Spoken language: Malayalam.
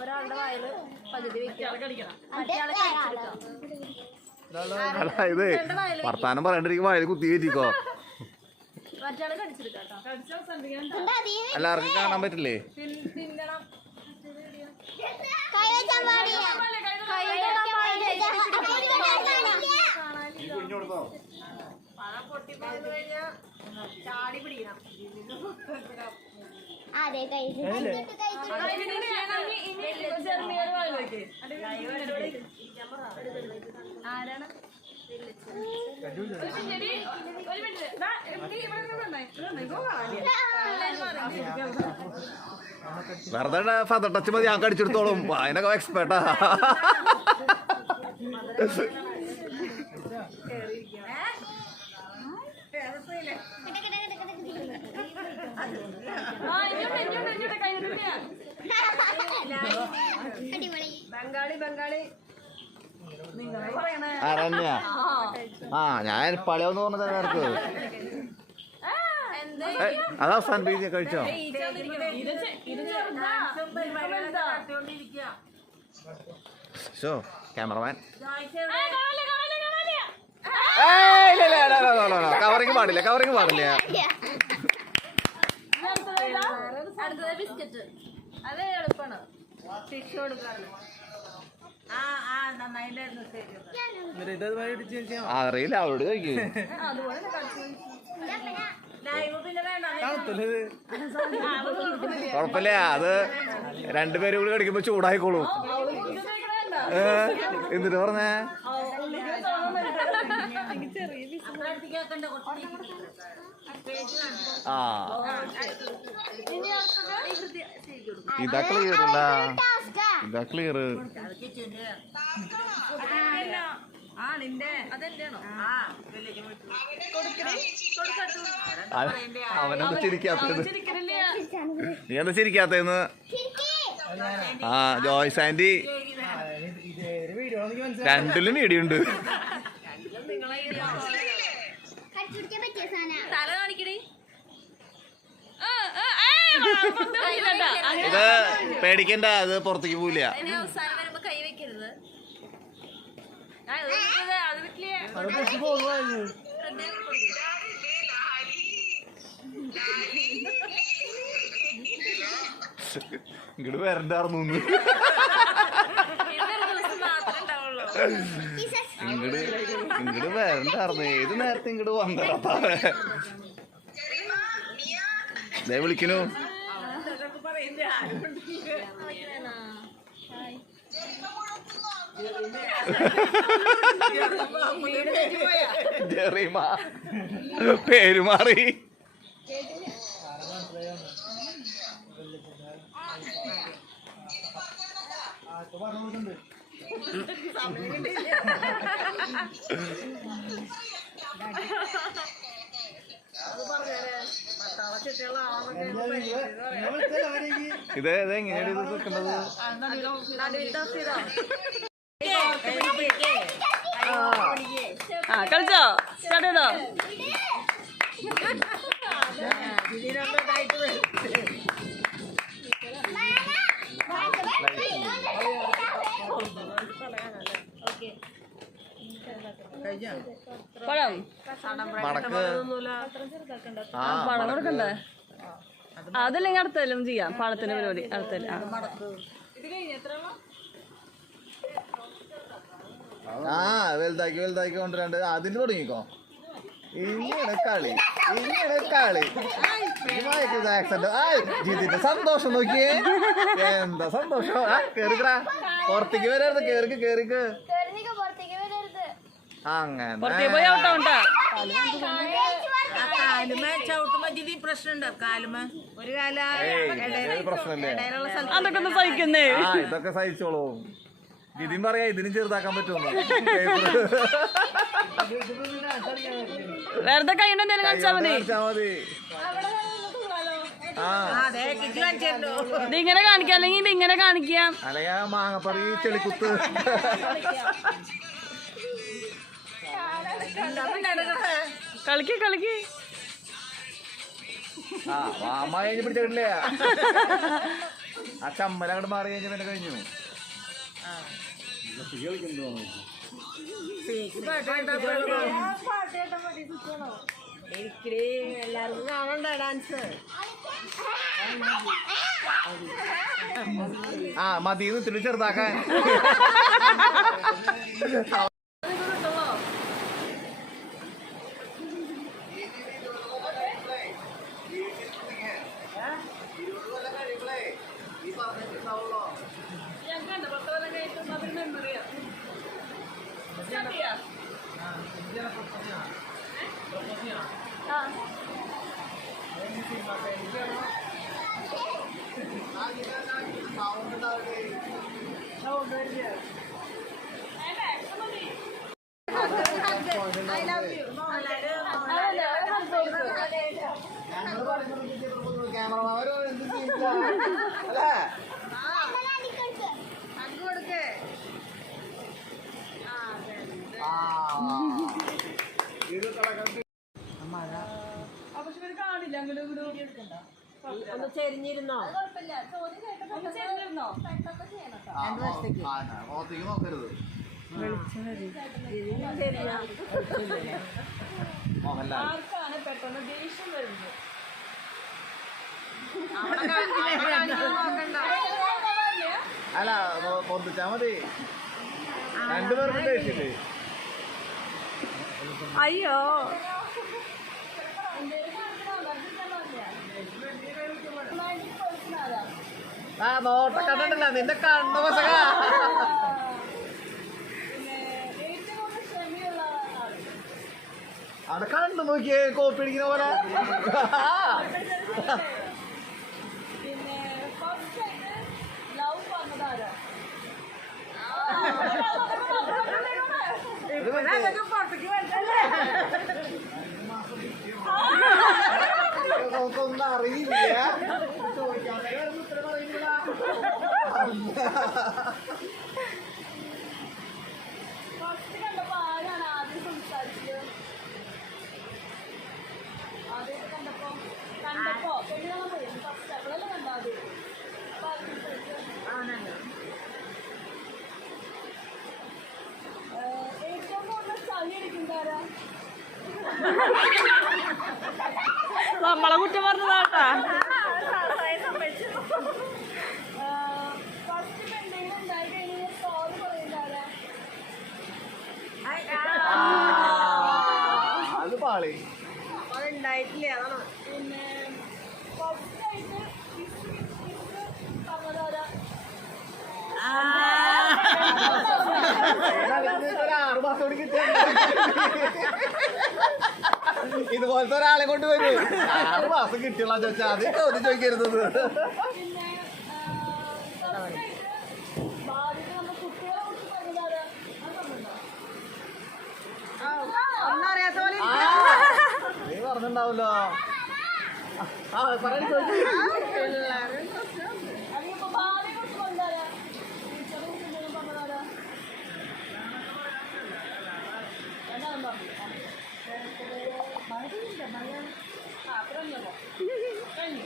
ഒരാളുടെ വായില് പകുതി വെക്കണം. അല്ല ഇത് വർത്താനം പറയണ്ടിരിക്കും വായിൽ കുത്തി കയറ്റിക്കോ. മറ്റാള് കടിച്ചെടുക്കാം. എല്ലാവർക്കും കാണാൻ പറ്റില്ലേ? തിന്നണം. പഴം പൊട്ടിപ്പോയെന്ന് കഴിഞ്ഞാൽ ചാടി പിടിക്കണം. ആരാണ് വെറുതെ ഫദർ ടച്ച് മതി, ഞാൻ കടിച്ചെടുത്തോളും. അതിനൊക്കെ എക്സ്പേർട്ടാ. ബംഗാളി ബംഗാളി അരണ്യ. ഞാൻ പളയോന്ന് പറഞ്ഞത് നേർക്ക്. അതാ അവസാനം പീജ കഴിച്ചോ? Show cameraman. കവറിങ് പാടില്ല, കവറിങ് പാടില്ല. അടുത്തത് ബിസ്ക്കറ്റ്. അത് എളുപ്പമാണ്. ഫിഷ് കൊടുക്കാറ്. അറിയില്ല, അവളോട് കഴിക്കും. കുഴപ്പമില്ല, അത് രണ്ടുപേരും കൂടി കടിക്കുമ്പോ ചൂടായിക്കോളൂ. എന്നിട്ട് പറഞ്ഞേ ഇതാ ക്ലിയർ. ഇതാ ക്ലിയർ. അവനെന്താ ചിരിക്കാത്തത്? നീ എന്താ ചിരിക്കാത്തന്ന്? ജോയ്സ് ആന്റി രണ്ടിലും വീഡിയോണ്ട്. ഇത് പേടിക്കണ്ട, അത് പുറത്തേക്ക് പോവില്ല. കൈ വെക്കരുത്. ഇങ്ങോട്ട് വരണ്ടായിരുന്നു. ഇങ്ങോട്ട് വരണ്ടായിരുന്നു. ഏത് നേരത്തെ ഇങ്ങോട്ട് വന്നടാ. വിളിക്കണു. ജെറിമാ പേരുമാറി. ഇത് എങ്ങനെയാണ് ഇത് വെക്കേണ്ടത്? കളിച്ചോ? സ്റ്റാർട്ട് ചെയ്തോ? പഴം പഴം കൊടുക്കണ്ടേ? അതല്ലെങ്കിൽ അടുത്തെല്ലാം ചെയ്യാം. പഴത്തിന്റെ പരിപാടി അടുത്തല്ല. വലുതാക്കി വലുതാക്കി കൊണ്ടുവരാണ്ട് അതിന് തുടങ്ങിക്കോ. ഇങ്ങനെ കളി, ഇങ്ങനെ കളി. ജിതിന്റെ സന്തോഷം നോക്കിയേ, എന്താ സന്തോഷം. കേറിക്കടാ, പുറത്തേക്ക് വരരുത്. കേറിക്ക് കേറിക്ക്. അങ്ങനെ അതൊക്കെ സഹിക്കുന്നേ. ഇതൊക്കെ സഹിച്ചോളൂ. ഇതിനും പറയാ ഇതിനും ചെറുതാക്കാൻ പറ്റുമോ? വെറുതെ കൈണ്ടെന്തായാലും കാണിച്ചാ മതി. ഇതിങ്ങനെ കാണിക്കാം, അല്ലെങ്കിൽ ഇതിങ്ങനെ കാണിക്കാം. അല്ലെങ്കിൽ മാങ്ങപ്പറി ചെളിക്കുത്ത്. കളിക്ക് കളിക്ക്. മാമ കഴിഞ്ഞ് പിടിച്ചിട്ടില്ല. ആ ചമ്മല അങ്ങോട്ട് മാറി കഴിഞ്ഞാൽ പിന്നെ കഴിഞ്ഞു. എല്ലാവർക്കും കാണണ്ട ഡാൻസ്. ആ മതിന്ന് ഇത്തിരി ചെറുതാക്കാൻ. ക്യാമറമാരോ എന്ത് ചെയ്യില്ല അല്ലേ? കാണില്ല അങ്ങോട്ട് ഒന്ന് ചെരിഞ്ഞിരുന്നോ? ഓത്തേക്ക് നോക്കരുത്. മോഹൻലാൽ ആർക്കാണ് പെട്ടെന്ന് ദേഷ്യം വരുന്നത്? അല്ല പൊന്തിച്ചാ മതി. രണ്ടുപേർക്കും ദേഷ്യല്ലേ? അയ്യോ ആ നോട്ട കണ്ടിട്ടില്ല നിന്റെ കണ്ണു പസക. അവിടെ കണ്ടു നോക്കിയേ കോപ്പി അടിക്കുന്ന പോലെ. നമുക്കൊന്നും അറിയില്ല. ചോദിക്കാൻ ഉത്തരം അറിയില്ല. കണ്ടപ്പോ ആരാണ് ആദ്യം സംസാരിച്ചത്? ആദ്യം കണ്ടപ്പോ പെണ്ണുകാണാൻ പോയി ഫസ്റ്റ് അപ്പോഴല്ലേ കണ്ടോ ആദ്യം? ഏറ്റവും കൂടുതൽ ചളി അടിക്കുന്നതാരാ? നമ്മളെ കുറ്റം പറഞ്ഞതാട്ടാ. ഫസ്റ്റ് പെണ്ണിന് ഉണ്ടായി കഴിഞ്ഞാൽ സോറി പറയുന്നതാരാ? അത് പാളി. അതുണ്ടായിട്ടില്ല. അതാണോ? പിന്നെ ഫസ്റ്റ് ആയിട്ട് പറഞ്ഞതാരാ? 6 മാസം കൂടി കിട്ടിയ ഇതുപോലത്തെ ഒരാളെ കൊണ്ട് വരും. 6 മാസം കിട്ടിയുള്ള ചോദിച്ചാൽ അത് ചോദ്യം ചോദിക്കരുത്. പിന്നെ ഫസ്റ്റ് ആയിട്ട് ഭാര്യക്ക് നമ്മൾ കുട്ടികളെ കുറിച്ച് പറഞ്ഞതാരാ? അത് പറഞ്ഞിട്ടുണ്ടോ? ഒന്നും അറിയാത്ത പോലെ നീ പറഞ്ഞിട്ടുണ്ടാവല്ലോ. ആ പറയാൻ ചോദിച്ചു. അതിപ്പോ ഭാര്യയെ കുറിച്ച് പറഞ്ഞതാരാ? ടീച്ചറെ കുറിച്ച് എന്തെങ്കിലും പറഞ്ഞതാരാ? എന്നാലും പറഞ്ഞു. മഴ അത്രയല്ലോ കഴിഞ്ഞു.